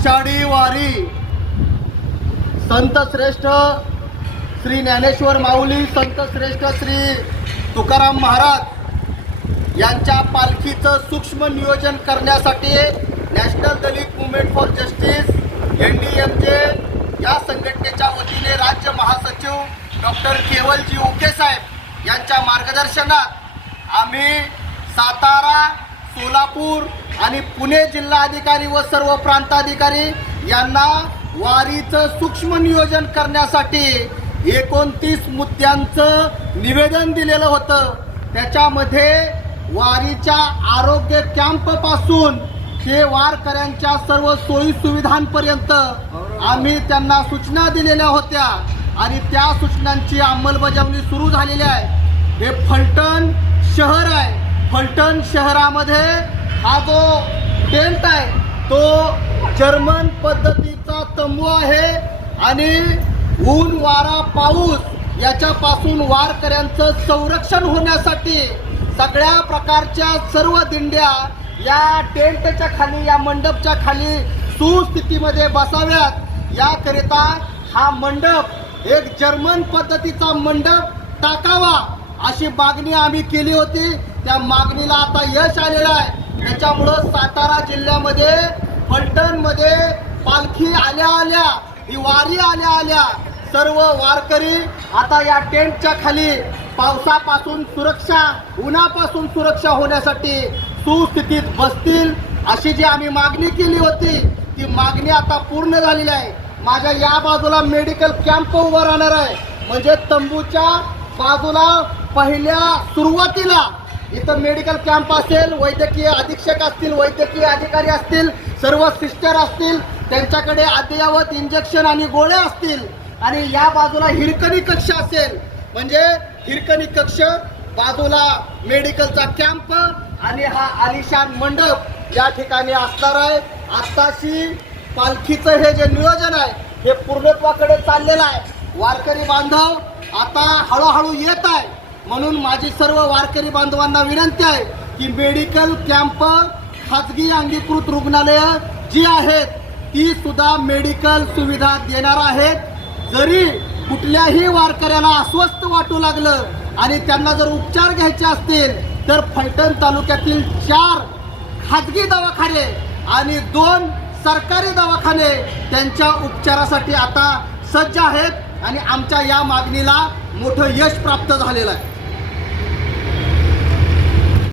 आषाढी वारी. संत श्रेष्ठ श्री ज्ञानेश्वर माऊली संत श्रेष्ठ श्री तुकाराम महाराज यांच्या पालखीचं सूक्ष्म नियोजन करण्यासाठी national Dalit movement for justice N D M J या संघटनेच्या वतीने राज्य महासचिव डॉक्टर केवलजी ओके साहेब यांच्या मार्गदर्शनात आम्ही सातारा सोलापूर आणि पुणे जिल्हाधिकारी व सर्व प्रांताधिकारी यांना वारीचं सूक्ष्म नियोजन करण्यासाठी एकोणतीस मुद्द्यांचं निवेदन दिलेलं होतं. त्याच्यामध्ये वारीच्या आरोग्य कॅम्पपासून हे ते वारकऱ्यांच्या सर्व सोयी सुविधांपर्यंत आम्ही त्यांना सूचना दिलेल्या होत्या आणि त्या सूचनांची अंमलबजावणी सुरू झालेली आहे. हे फलटण शहर आहे. फलटण शहरामध्ये हा जो टेंट आहे तो जर्मन पद्धतीचा तंबू आहे आणि ऊन वारा पाऊस याच्यापासून वारकऱ्यांचं संरक्षण होण्यासाठी सगळ्या प्रकारच्या सर्व दिंड्या या टेंटच्या खाली या मंडपच्या खाली सुस्थितीमध्ये बसाव्यात. याकरिता हा मंडप एक जर्मन पद्धतीचा मंडप टाकावा अशी मागणी आम्ही केली होती. त्या मागणीला आता यश आलेलं आहे. त्याच्यामुळं सातारा जिल्ह्यामध्ये फलटणमध्ये पालखी आल्या आल्या ही वारी आल्या आल्या सर्व वारकरी आता या टेंटच्या खाली पावसापासून सुरक्षा उन्हापासून सुरक्षा होण्यासाठी सुस्थितीत बसतील अशी जी आम्ही मागणी केली होती ती मागणी आता पूर्ण झालेली आहे. माझ्या या बाजूला मेडिकल कॅम्प उभा राहणार आहे. म्हणजे तंबूच्या बाजूला पहिल्या सुरुवातीला इथं मेडिकल कॅम्प असेल वैद्यकीय अधीक्षक असतील वैद्यकीय अधिकारी असतील सर्व सिस्टर असतील त्यांच्याकडे अद्ययावत इंजेक्शन आणि गोळ्या असतील. आणि या बाजूला हिरकणी कक्ष असेल. म्हणजे हिरकणी कक्ष बाजूला मेडिकलचा कॅम्प आणि हा आलिशान मंडप या ठिकाणी असणार आहे. आत्ताशी पालखीचं हे जे नियोजन आहे हे पूर्णत्वाकडे चाललेलं आहे. वारकरी बांधव आता हळूहळू येत आहे. म्हणून माझी सर्व वारकरी बांधवांना विनंती आहे की मेडिकल कॅम्प खाजगी अंगीकृत रुग्णालयं जी आहेत ती सुद्धा मेडिकल सुविधा देणार आहेत. जरी कुठल्याही वारकऱ्याला अस्वस्थ वाटू लागलं आणि त्यांना जर उपचार घ्यायचे असतील तर फलटण तालुक्यातील चार खाजगी दवाखाने आणि दोन सरकारी दवाखाने त्यांच्या उपचारासाठी आता सज्ज आहेत आणि आमच्या या मागणीला मोठं यश प्राप्त झालेलं आहे.